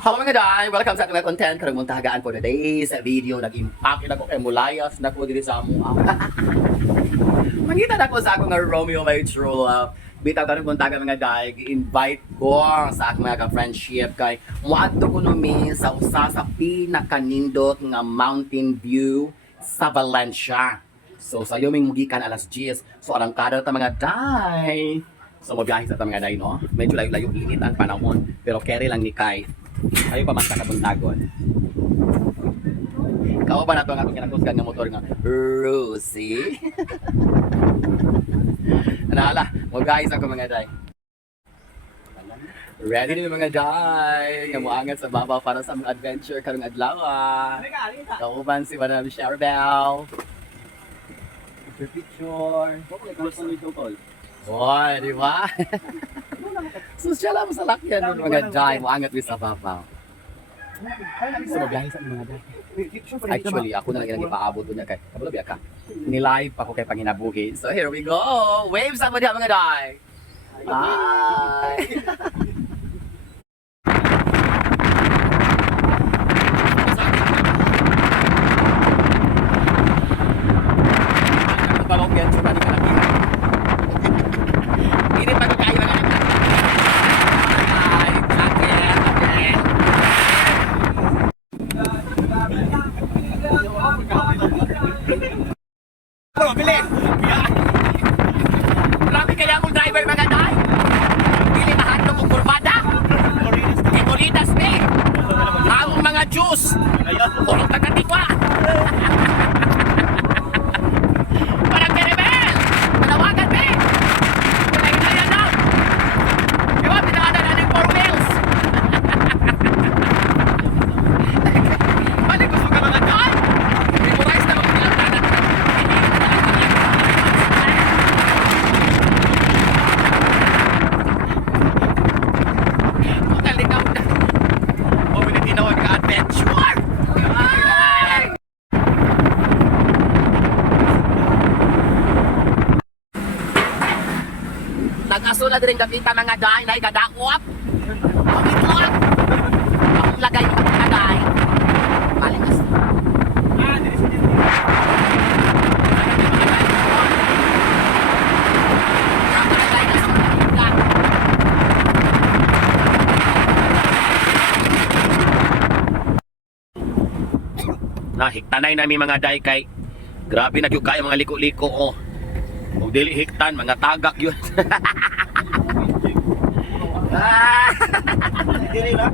Hello mga day! Welcome sa ating content. Karang mong tagaan po today's video. Nag-impact na ko kay Mulayas na ko dito sa amo. Mangita na ko sa akong Romeo my true love. Bitaw karang mong taga mga day. I-invite ko sa akong mga ka-friendship kay muadto ko numi sa usa sa pinakanindot nga mountain view sa Valencia. So sa yuming mugikan alas 10. So arangkada ta mga day. So mabiyahe sa ta mga day no. Medyo layo-layo init ang panahon pero carry lang ni Kai. Ayaw pa man sa kabuntagon. Kao ba na ito ang atong kinakusgan ng motor nga Rosie? Naala, mag-guys ako mga day. Ready na mga day. Ngamuangat sa baba para sa mga adventure karong adlaw. Kauban si Madam Charbel. Picture. Boy, di ba? Social lang sa lakyan ng mga day. Muangat sa baba. So, magbiyahe sa mga day. Actually, ako na lang yung ipaabot doon niya kay Dobdob ka. Nilive pa ko kay Panginabuhi. So, here we go! Waves sa mga day! Bye! Ini pa kayo mga Grabe kaya akong driver mga day. Pili mahandog kong kurbada. Emoridas ni. Ang mga juice. Kulong tagatikwa. Parang terebel. Manawagan ni. Kaya na. Diba, pinaanan na ng 4 wheels. Balik gusto ka mga day. Memorize na mga pinagdanan. Nag-aso na din dakita mga day na ikadakwap. Pamitlot. Akong lagay ng mga day. Balikas. Nahiktanay namin mga day kay grabe na gyud kayo mga liko-liko oh. Kung dili hiktan, mga tagak yun. Dili lang.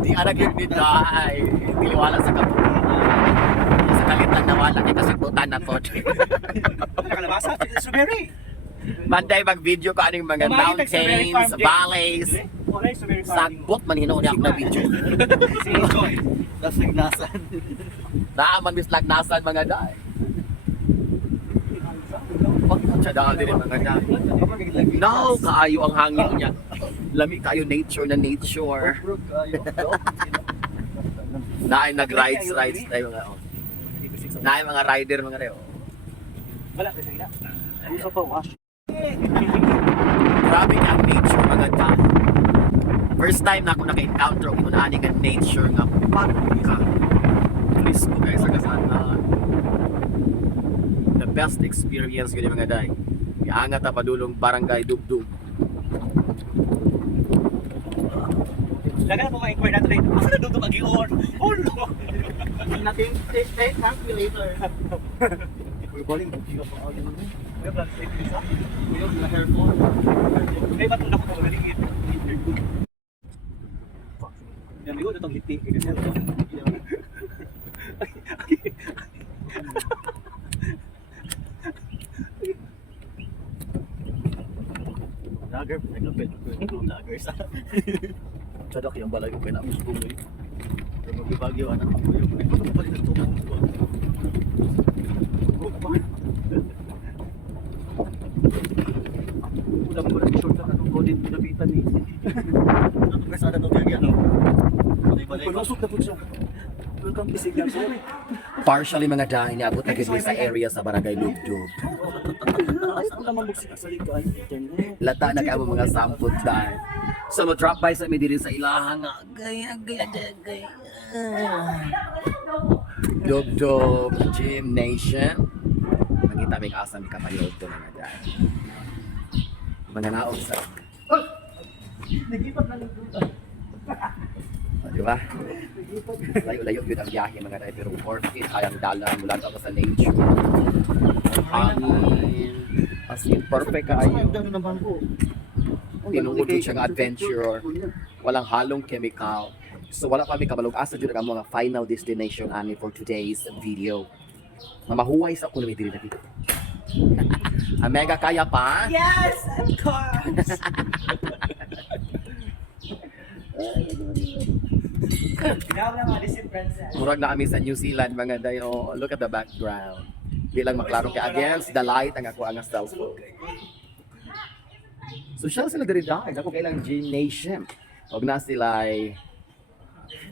Di anak yun dito ay tiliwala sa kapunan. Sa kalitan na wala kay kasagutan na to. Nakalabasa, strawberry. Manday mag-video ka aning mga mountains, valleys. Sagbot man hinoon niya ako na video. Das lagnasan. Naaman bis lagnasan mga day. Pagkatsa daan din mga day. No, kaayo ang hangin niya. Lami kayo nature na nature. Naay nag-rides tayo mga oh. Naay mga rider mga reo. Wala pa sila. Ano pa wash? Grabe ang nature mga day. First time na ako naka-encounter ang unaaning ang nature nga pagka. Please ko guys sa kasana. The best experience yun mga day. Iangat na padulong barangay Dobdob. Laga na po ma-inquire natin rin. Asa na Dobdob mag-i-on? Ulo! Nothing, thank you later. We're balling Dobdob pa ako. May blood safety sa? Yung na hair fall. May batong ako sa galigid. Yan ligo itong hiti. Lager, nagkapit. Lager sa. Sadak yung balay ko kaya namin sa bumoy. Pero magbibagyo anak ako yung may pagkapalit ng tumong ko. Ulang mo lang short na kanong godin pinapitan ni. Ito kasada to kaya ano. Panusok na po siya. Welcome to Signal. Partially mga dahil niabot na gid sa area sa Barangay Dobdob. Lata na kamo mga sampot dahil. So mo-drop by sa mi diri sa ilaha nga gay. Dobdob Gymnasium. Makita mi asam kapayod to mga dahil. Mga naog sa. Nagipat na ng duda. Di ba? Layo-layo yun ang biyahe mga dahil pero worth it ayang dalan mula ako sa nature. Hangin. As in perfect kayo. Tinuod yun siyang adventure. Walang halong chemical. So wala kami kabalog asa dyan ang mga final destination ani for today's video. Mamahuway sa kuno diri na dito. Ang mega kaya pa? Yes, of course. Ikaw na mga disip princess. Murag na kami sa New Zealand mga dayo. Look at the background. Di lang maklaro kay against the light ang ako ang cellphone. So siya sila diri dahil ako kailang gymnasium. Huwag na sila ay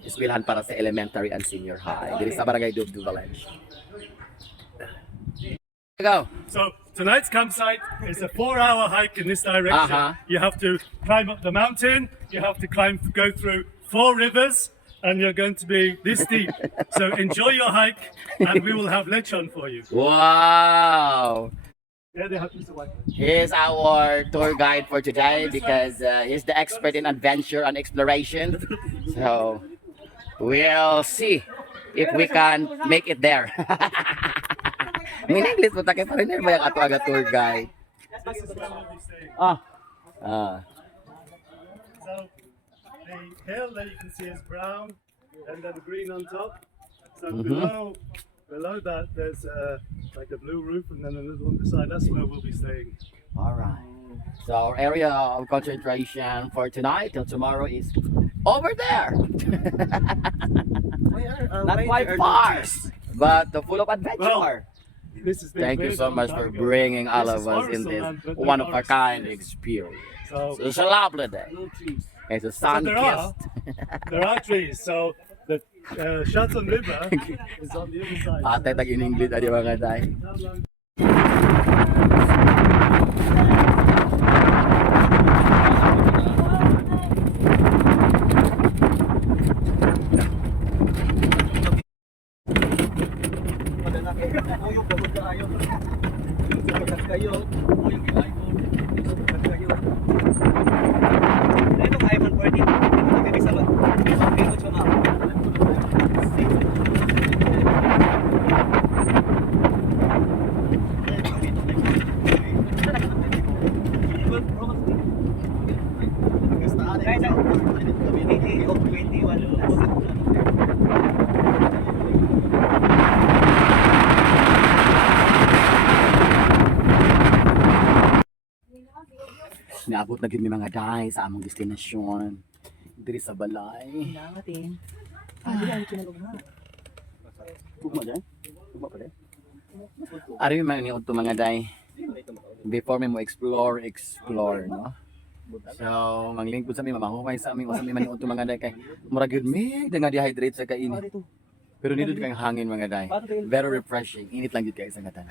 eskwelahan para sa elementary and senior high. Diri sa Barangay Dobdob, Valencia. Go. So tonight's campsite is a 4-hour hike in this direction. Uh-huh. You have to climb up the mountain. You have to go through 4 rivers, and you're going to be this deep. So enjoy your hike, and we will have lechon for you. Wow! Yeah, they have to survive. He's our tour guide for today because he's the expert in adventure and exploration. So we'll see if we can make it there. May English mo takay pa rin ba yung ato aga tour guide? This is where we'll be staying. Ah. So the hill that you can see is brown, and then green on top. So below that there's like a blue roof, and then a little on the side. That's where we'll be staying. All right. So our area of concentration for tonight till tomorrow is over there. Not quite far, but full of adventure. This is Thank you so much for bringing all of us in this one of a kind experience. So So it's a lovely day. It's a sun there are trees. So the Shelton River is on the other side. Ate tag in English adi mga day. Yung pagod na kayo. Yung pagod kayo. Yung kilaikon. Yung pagod kayo. Ito kaya man pwede. Ito na kami sa pagod siya ma. Naabot na gyud mi mga day sa among destinasyon diri sa balay. Nangatin. Hindi ang kinalog na. Tugma day. Tugma pa day. Ari man ni udto mga day. Before me mo explore no. So manglingkod sa mi mamahukay sa amin usa mi man udto mga day kay murag gyud mi nga dehydrate sa kainit. Pero nindot kang hangin mga day. Very refreshing. Init lang gyud kay sa ngatan.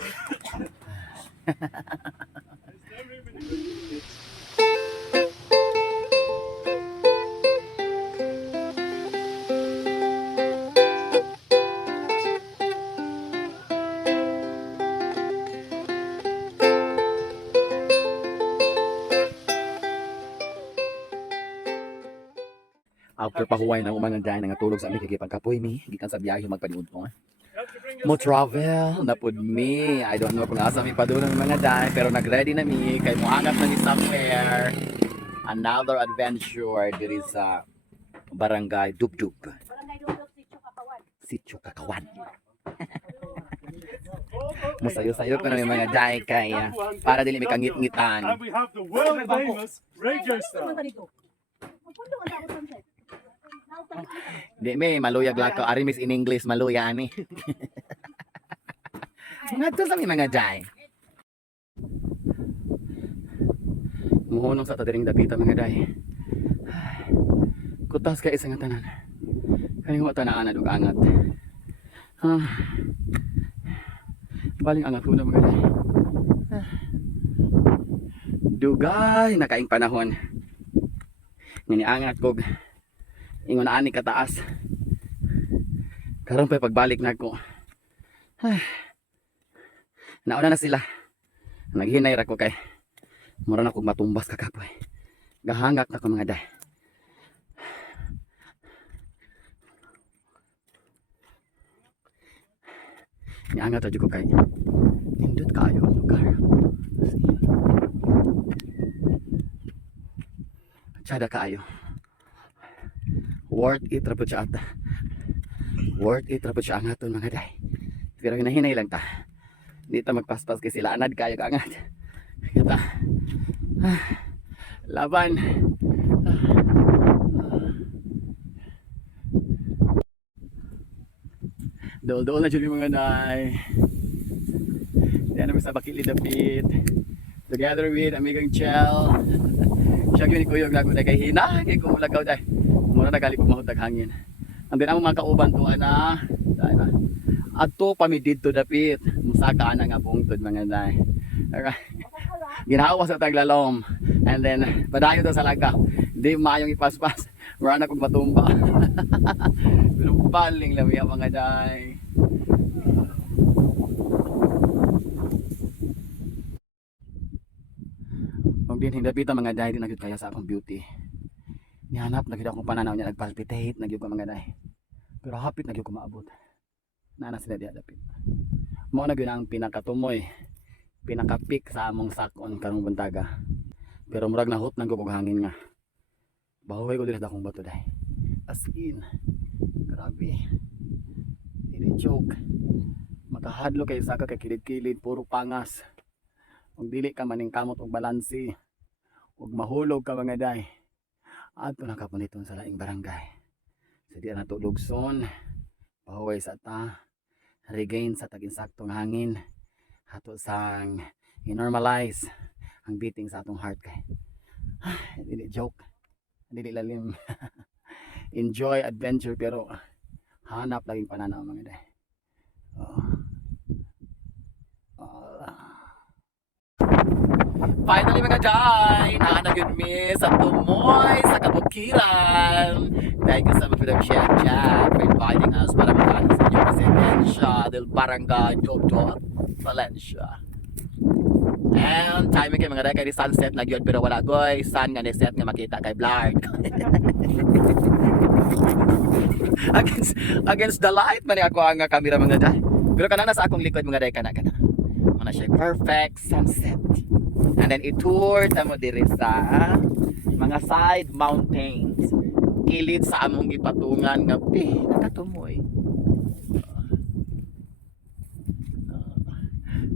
After pahuway na mga day nga tulog sa amin kay pagkapoy mi gikan sa biyahe magpaniud ko. Mo travel na pud mi. I don't know kung asa mi padulong mga day pero nagready na mi kay moanap na mi somewhere. Another adventure diri sa Barangay Dobdob. Sitio Kakawan. Musayo-sayo ko na may mga day kay para dili mi kangit-ngitan. And we have the world famous radio star. Di may maluyag lakaw. Ari miss in English maluya ani. Mga to sa mga day. Muhunong sa tadiring dapita mga day. Kutas ka isa nga tanan. Kaning wa tanaan og angat. Baling angat ko na mga day. Dugay nakaing panahon. Nginiangat ko. Ingon na ani kataas. Karon pa pagbalik na ko. Nauna na sila. Naghinay ra ko kay mura na kog matumbas kakapoy. Gahangak na ko mga day. Niangat ra jud ko kay nindot kayo ang lugar. Tsada kayo. Worth it ra pud siya ata. Worth it ra pud siya angaton mga day. Pero hinahinay lang ta. Di ta magpaspas kay sila anad kayo kaangat. Kita. Laban. Dol-dol na dyan yung mga day. Yan namin sa Bakili Dapit. Together with Amigang Chel. Siya yun ikuyog na ko na kay hina. Kaya kumulagaw day. Muna nagali ko mahutag hangin. Ang din ang mga kauban to na. Ato pamidid to Dapit. Musaka na nga bungtod mga day. Ginawa sa taglalom. And then padayo to sa laga. Di mayong ipaspas. Mura na kong matumba. Pero baling lang yung mga day. Huwag din hindapit ang mga day. Di nagyod kaya sa akong beauty. Nihanap, nagyod akong pananaw niya. Nagpalpitate, nagyod ko mga day. Pero hapit nagyod ko maabot. Nana sila di adapit. Mo na gyud ang pinakatumoy. Pinakapik sa among sakon karong buntaga. Pero murag nahot nang gugog hangin nga. Bahuay ko diri sa akong bato day. As in. Grabe. Dili joke. Makahadlo kay saka kay kilid-kilid puro pangas. Kung dili ka maning kamot og balansi. Ug mahulog ka mga day. Adto na kapuniton sa laing barangay. Sa di na tulugson. Bahuay sa ta. Regain sa tag-insaktong hangin. Hato sang i-normalize ang beating sa atong heart kay. Dili joke. Dili lalim. Enjoy adventure pero hanap laging pananaw mga day. Finally mga day, naanagin mi sa tumoy sa kabukiran. Thank you so much for the chat for inviting us para magkano sa inyong residensya del Barangay Dobdob, Valencia. And time kay mga day kay sunset na gyud pero wala goy sun nga set nga makita kay blurred. against the light man ako ang camera mga day. Pero kanang nasa akong likod mga day kana. Mana siya perfect sunset. And then i-tour tamo diri sa mga side mountains. Kilid sa among gipatungan nga nakatumoy.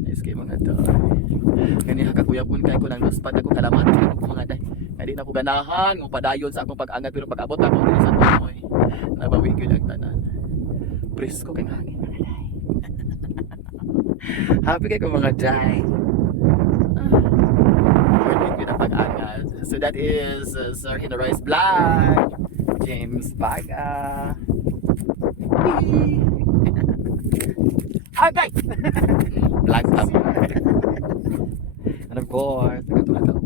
Nice kay mga day. Kani hakakuyapon kay ko nang luspad ako kalamat ko mga day. Nga di na ko ganahan mo padayon sa akong pag-angat pero pag-abot ako diri sa tumoy. Nabawi ko lang tanan. Presko kay hangin mga day. Happy kay ko mga day. So that is Sir Hinari's Vlog, James Baga. Okay! Vlog up. And of course, nagkatulad ako.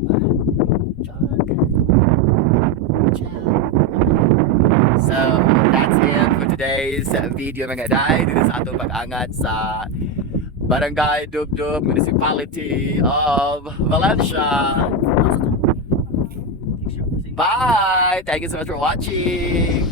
So that's it for today's video mga day. Dito sa atong pag-angat sa Barangay Dobdob, Municipality of Valencia. Bye! Thank you so much for watching!